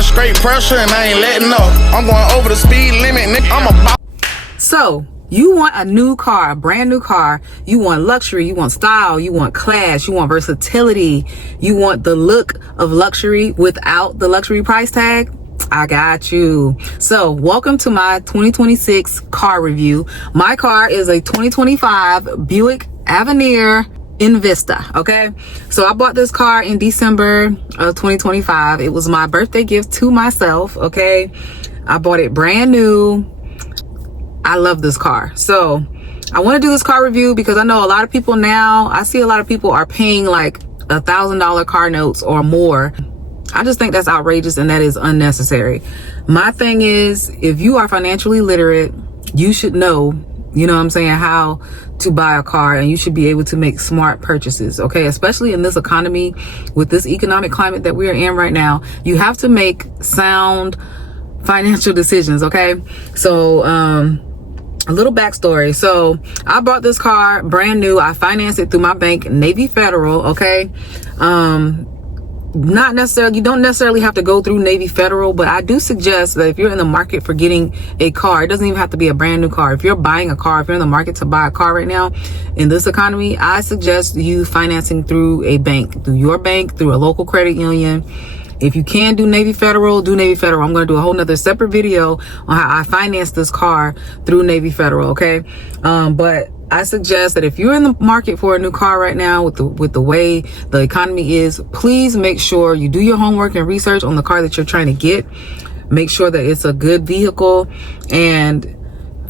line, straight pressure, and I ain't letting up. I'm going over the speed limit, nigga. I'm about. So you want a new car, a brand new car. You want luxury, you want style, you want class, you want versatility, you want the look of luxury without the luxury price tag. I got you. So welcome to my 2026 car review. My car is a 2025 Buick Avenir Envista. Okay, so I bought this car in December of 2025. It was my birthday gift to myself. Okay, I bought it brand new. I love this car. So I want to do this car review because I know a lot of people now, I see a lot of people are paying like $1,000 car notes or more. I just think that's outrageous and that is unnecessary. My thing is, if you are financially literate, you should know, you know what I'm saying, how to buy a car, and you should be able to make smart purchases. Okay, especially in this economy, with this economic climate that we are in right now, you have to make sound financial decisions. Okay, so a little backstory. So I bought this car brand new. I financed it through my bank, Navy Federal. Okay, not necessarily, you don't necessarily have to go through Navy Federal, but I do suggest that if you're in the market for getting a car, it doesn't even have to be a brand new car. If you're buying a car, if you're in the market to buy a car right now in this economy, I suggest you financing through a bank, through your bank, through a local credit union. If you can do Navy Federal, do Navy Federal. I'm going to do a whole nother separate video on how I financed this car through Navy Federal. Okay. But I suggest that if you're in the market for a new car right now with the way the economy is, please make sure you do your homework and research on the car that you're trying to get. Make sure that it's a good vehicle and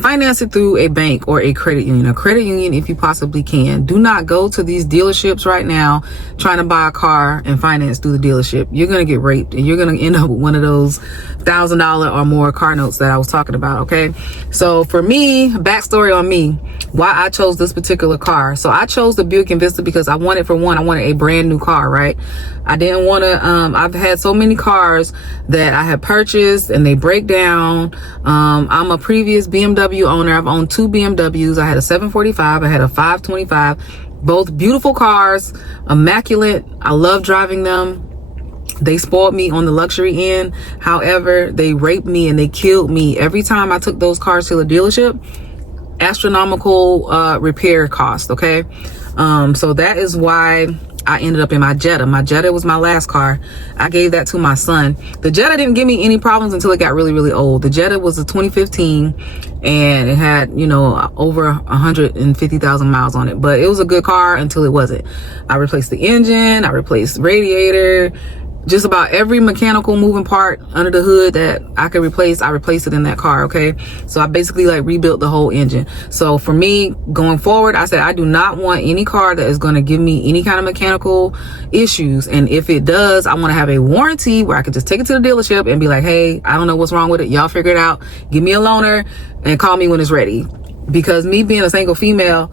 finance it through a bank or a credit union. A credit union if you possibly can. Do not go to these dealerships right now trying to buy a car and finance through the dealership. You're going to get raped and you're going to end up with one of those $1,000 or more car notes that I was talking about. Okay, so for me, backstory on me, why I chose this particular car. So I chose the Buick Envista because I wanted a brand new car, right? I didn't want to, I've had so many cars that I had purchased and they break down. I'm a previous BMW owner. I've owned two BMWs. I had a 745, I had a 525, both beautiful cars, immaculate. I love driving them. They spoiled me on the luxury end. However, they raped me and they killed me every time I took those cars to the dealership. Astronomical repair cost. Okay, so that is why I ended up in my Jetta. My Jetta was my last car. I gave that to my son. The Jetta didn't give me any problems until it got really, really old. The Jetta was a 2015 and it had, you know, over 150,000 miles on it, but it was a good car until it wasn't. I replaced the engine, I replaced radiator, just about every mechanical moving part under the hood that I could replace, I replaced it in that car. Okay, so I basically like rebuilt the whole engine. So for me going forward, I said I do not want any car that is going to give me any kind of mechanical issues, and if it does, I want to have a warranty where I could just take it to the dealership and be like, hey, I don't know what's wrong with it, y'all figure it out, give me a loaner and call me when it's ready. Because me being a single female,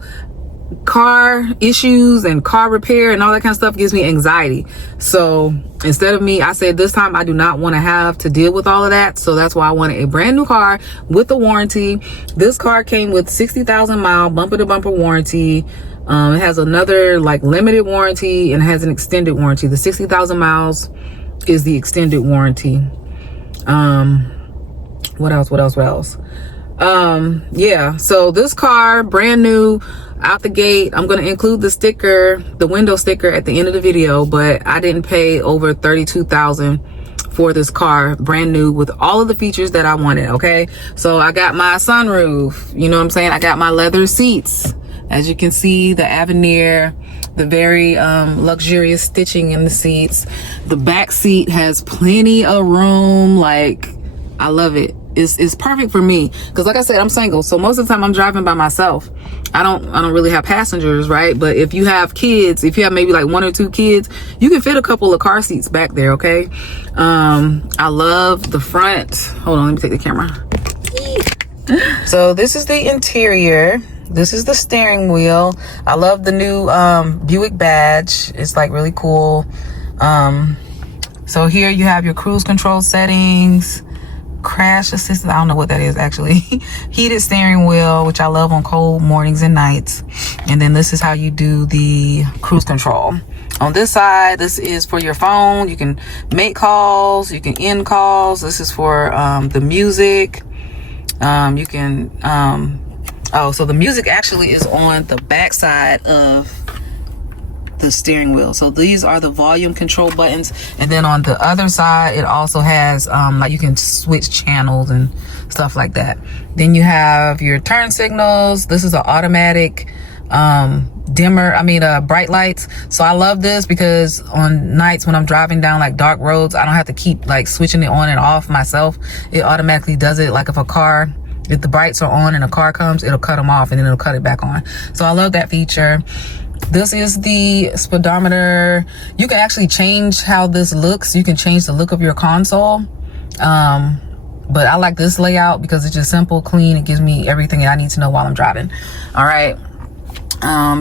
car issues and car repair and all that kind of stuff gives me anxiety. So instead of me, I said this time I do not want to have to deal with all of that. So that's why I wanted a brand new car with a warranty. This car came with 60,000 mile bumper to bumper warranty. It has another like limited warranty and has an extended warranty. The 60,000 miles is the extended warranty. What else? Yeah, so this car brand new out the gate. I'm going to include the sticker, the window sticker at the end of the video, but I didn't pay over $32,000 for this car brand new with all of the features that I wanted. Okay, so I got my sunroof, you know what I'm saying, I got my leather seats, as you can see, the Avenir, the very luxurious stitching in the seats. The back seat has plenty of room, like I love it. It's perfect for me because, like I said, I'm single, so most of the time I'm driving by myself. I don't really have passengers, right? But if you have kids, if you have maybe like one or two kids, you can fit a couple of car seats back there. Okay, I love the front. Hold on, let me take the camera. So this is the interior. This is the steering wheel. I love the new Buick badge. It's like really cool. So here you have your cruise control settings, crash assistance, I don't know what that is actually, heated steering wheel, which I love on cold mornings and nights. And then this is how you do the cruise control. On this side, this is for your phone. You can make calls, you can end calls. This is for the music. You can so the music actually is on the back side of the steering wheel. So these are the volume control buttons, and then on the other side it also has like you can switch channels and stuff like that. Then you have your turn signals. This is an automatic bright lights. So I love this because on nights when I'm driving down like dark roads, I don't have to keep like switching it on and off myself. It automatically does it. Like if the brights are on and a car comes, it'll cut them off and then it'll cut it back on. So I love that feature. This is the speedometer. You can actually change how this looks. You can change the look of your console. But I like this layout because it's just simple, clean. It gives me everything that I need to know while I'm driving. All right.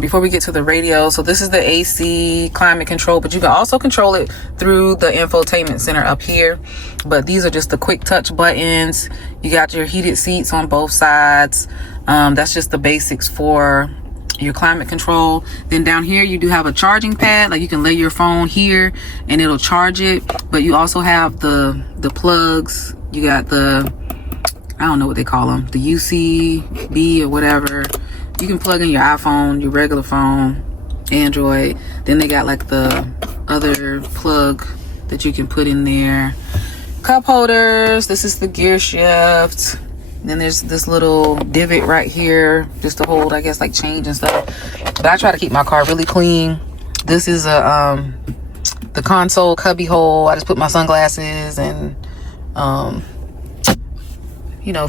Before we get to the radio, so this is the AC climate control, but you can also control it through the infotainment center up here. But these are just the quick touch buttons. You got your heated seats on both sides. That's just the basics for your climate control. Then down here you do have a charging pad. Like you can lay your phone here and it'll charge it. But you also have the plugs. You got the, I don't know what they call them, the UCB or whatever. You can plug in your iPhone, your regular phone, Android. Then they got like the other plug that you can put in there. Cup holders. This is the gear shift. Then there's this little divot right here just to hold, I guess, like change and stuff. But I try to keep my car really clean. This is the console cubby hole. I just put my sunglasses and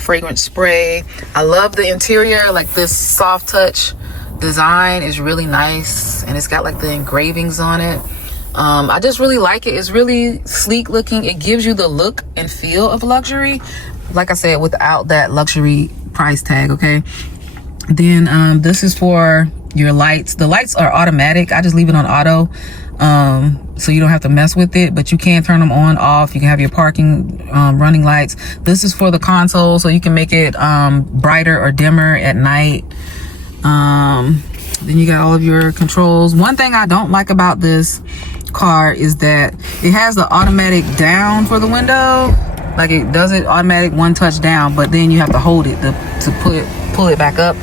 fragrance spray. I love the interior. Like this soft touch design is really nice, and it's got like the engravings on it. I just really like it. It's really sleek looking. It gives you the look and feel of luxury, like I said, without that luxury price tag. Okay, then this is for your lights. The lights are automatic. I just leave it on auto, so you don't have to mess with it, but you can turn them on, off. You can have your parking running lights. This is for the console, so you can make it brighter or dimmer at night. Then you got all of your controls. One thing I don't like about this car is that it has the automatic down for the window. Like it does it automatic one touch down, but then you have to hold it to pull it back up.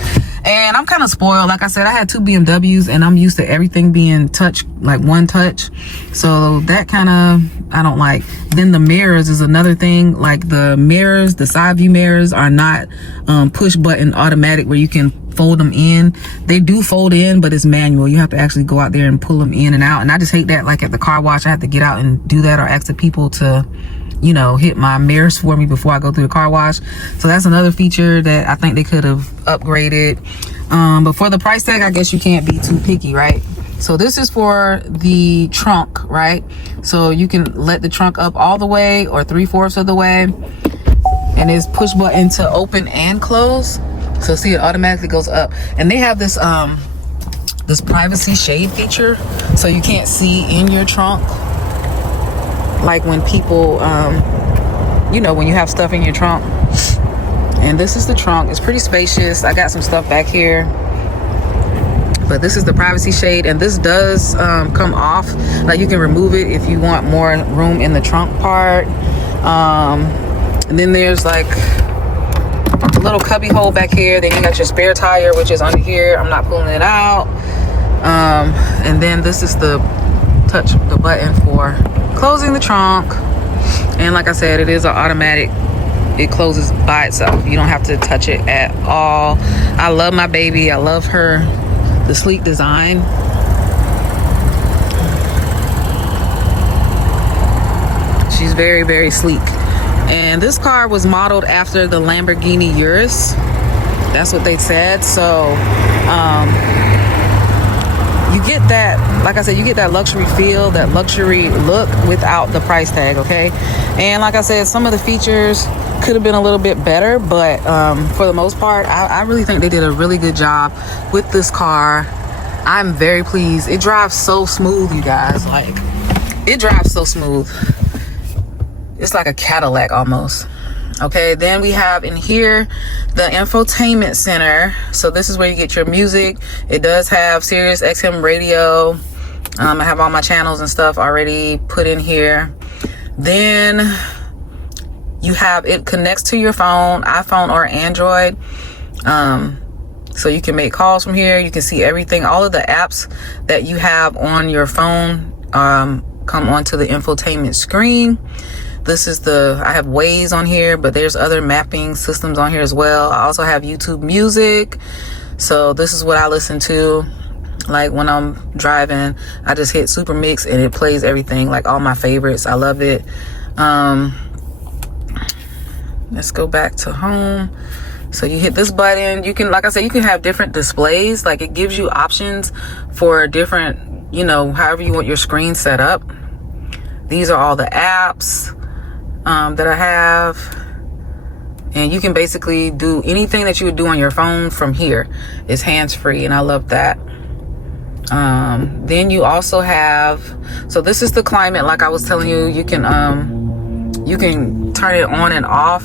And I'm kind of spoiled. Like I said, I had 2 BMWs and I'm used to everything being touch, like one touch. So that kind of, I don't like. Then the mirrors is another thing. Like the mirrors, the side view mirrors are not push button automatic where you can fold them in. They do fold in, but it's manual. You have to actually go out there and pull them in and out. And I just hate that. Like at the car wash, I have to get out and do that or ask the people to, hit my mirrors for me before I go through the car wash. So that's another feature that I think they could have upgraded. But for the price tag, I guess you can't be too picky, right? So this is for the trunk, right? So you can let the trunk up all the way or 3/4 of the way. And it's push button to open and close. So see, it automatically goes up. And they have this this privacy shade feature, so you can't see in your trunk. Like when people, when you have stuff in your trunk. And this is the trunk. It's pretty spacious. I got some stuff back here. But this is the privacy shade, and this does come off. Like you can remove it if you want more room in the trunk part. And then there's like a little cubby hole back here. Then you got your spare tire, which is under here. I'm not pulling it out. And then this is the button for closing the trunk. And like I said, it is an automatic. It closes by itself. You don't have to touch it at all. I love my baby. I love her, the sleek design. She's very, very sleek. And this car was modeled after the Lamborghini Urus. That's what they said. So you get that, like I said, you get that luxury feel, that luxury look without the price tag, okay? And like I said, some of the features could have been a little bit better, but for the most part, I really think they did a really good job with this car. I'm very pleased. It drives so smooth, you guys. Like, it drives so smooth. It's like a Cadillac almost. Okay, then we have in here the infotainment center. So this is where you get your music. It does have Sirius XM radio. I have all my channels and stuff already put in here. Then you have, it connects to your phone, iPhone or Android. So you can make calls from here. You can see everything. All of the apps that you have on your phone come onto the infotainment screen. This is I have Waze on here, but there's other mapping systems on here as well. I also have YouTube Music. So this is what I listen to. Like when I'm driving, I just hit Super Mix and it plays everything, like all my favorites. I love it. Let's go back to home. So you hit this button. You can, like I said, you can have different displays. Like it gives you options for different, you know, however you want your screen set up. These are all the apps that I have. And you can basically do anything that you would do on your phone from here. It's hands-free, and I love that. Then you also have, so this is the climate. Like I was telling you, you can turn it on and off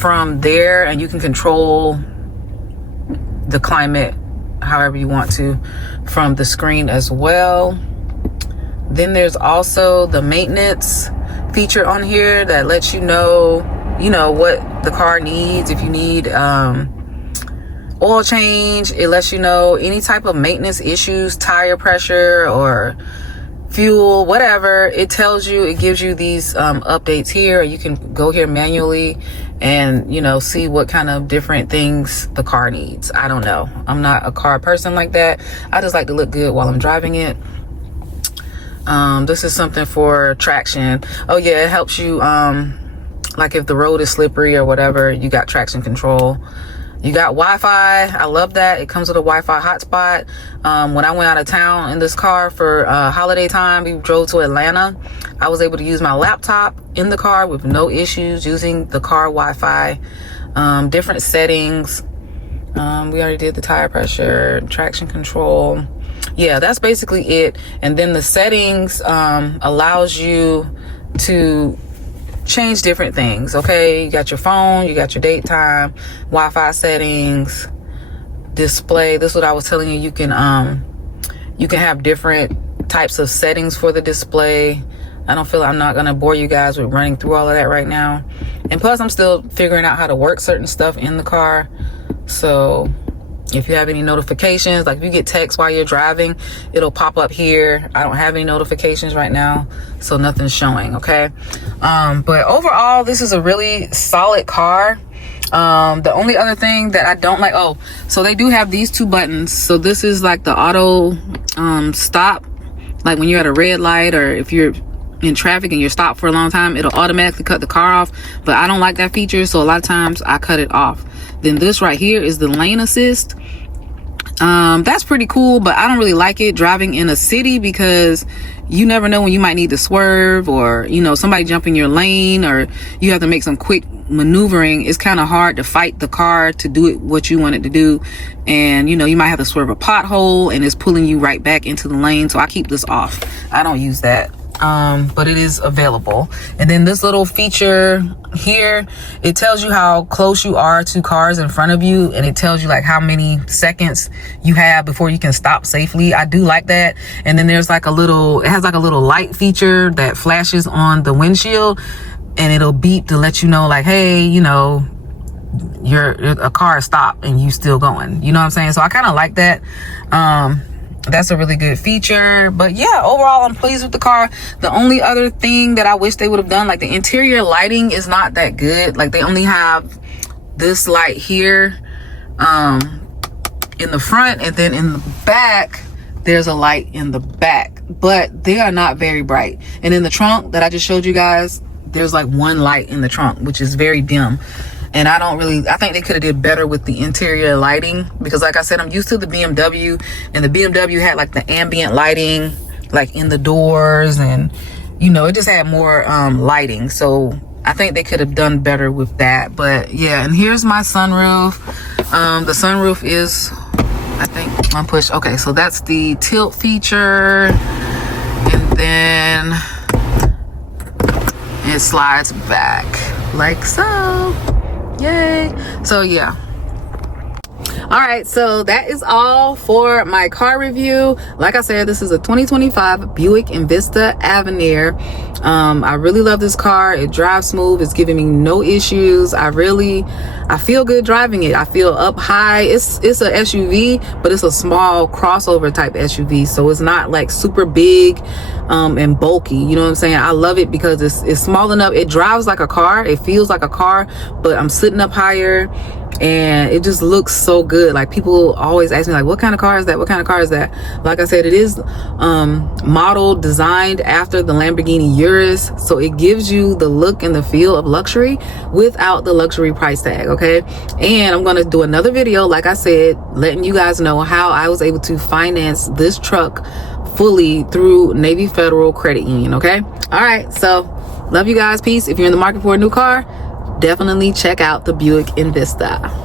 from there, and you can control the climate however you want to from the screen as well. Then there's also the maintenance feature on here that lets you know what the car needs. If you need oil change, it lets you know any type of maintenance issues, tire pressure or fuel, whatever. It tells you, it gives you these updates here. You can go here manually and, you know, see what kind of different things the car needs. I don't know. I'm not a car person like that. I just like to look good while I'm driving it. This is something for traction. Oh yeah, it helps you, like if the road is slippery or whatever, you got traction control. You got Wi-Fi. I love that. It comes with a Wi-Fi hotspot. When I went out of town in this car for holiday time, we drove to Atlanta. I was able to use my laptop in the car with no issues using the car Wi-Fi. Different settings. We already did the tire pressure, traction control. Yeah, that's basically it. And then the settings allows you to change different things. Okay, you got your phone, you got your date time, Wi-Fi settings, display. This is what I was telling you. You can have different types of settings for the display. I'm not gonna bore you guys with running through all of that right now. And plus I'm still figuring out how to work certain stuff in the car. So if you have any notifications, like if you get text while you're driving, it'll pop up here. I don't have any notifications right now, so nothing's showing, okay? But overall, this is a really solid car. The only other thing that I don't like, so they do have these two buttons. So this is like the auto stop, like when you're at a red light or if you're in traffic and you're stopped for a long time, it'll automatically cut the car off. But I don't like that feature, so a lot of times I cut it off. Then this right here is the lane assist. That's pretty cool, but I don't really like it driving in a city because you never know when you might need to swerve or, you know, somebody jump in your lane or you have to make some quick maneuvering. It's kind of hard to fight the car to do it what you want it to do. And, you know, you might have to swerve a pothole and it's pulling you right back into the lane. So I keep this off. I don't use that. But it is available. And then this little feature here, it tells you how close you are to cars in front of you, and it tells you like how many seconds you have before you can stop safely. I do like that. And then there's like it has like a little light feature that flashes on the windshield, and it'll beep to let you know like, hey, you know, a car stopped and you still going, you know what I'm saying? So I kind of like that. That's a really good feature. But yeah, overall I'm pleased with the car. The only other thing that I wish they would have done, like the interior lighting is not that good. Like they only have this light here in the front, and then in the back there's a light in the back, but they are not very bright. And in the trunk that I just showed you guys, there's like one light in the trunk, which is very dim. And I think they could have did better with the interior lighting, because like I said, I'm used to the BMW, and the BMW had like the ambient lighting, like in the doors, and you know, it just had more lighting. So I think they could have done better with that. But yeah, and here's my sunroof. The sunroof is, I think, one push. Okay, so that's the tilt feature, and then it slides back like so. Yay. So yeah, All right, so that is all for my car review. Like I said, this is a 2025 Buick Envista Avenir. I really love this car. It drives smooth. It's giving me no issues. I feel good driving it. I feel up high. It's a SUV, but it's a small crossover type SUV, so it's not like super big and bulky. You know what I'm saying? I love it because it's small enough. It drives like a car. It feels like a car, but I'm sitting up higher. And it just looks so good. Like, people always ask me, like, what kind of car is that? What kind of car is that? Like I said, it is modeled, designed after the Lamborghini Urus, so it gives you the look and the feel of luxury without the luxury price tag. Okay, and I'm gonna do another video, like I said, letting you guys know how I was able to finance this truck fully through Navy Federal Credit Union. Okay, all right, so love you guys. Peace. If you're in the market for a new car, definitely check out the Buick Envista.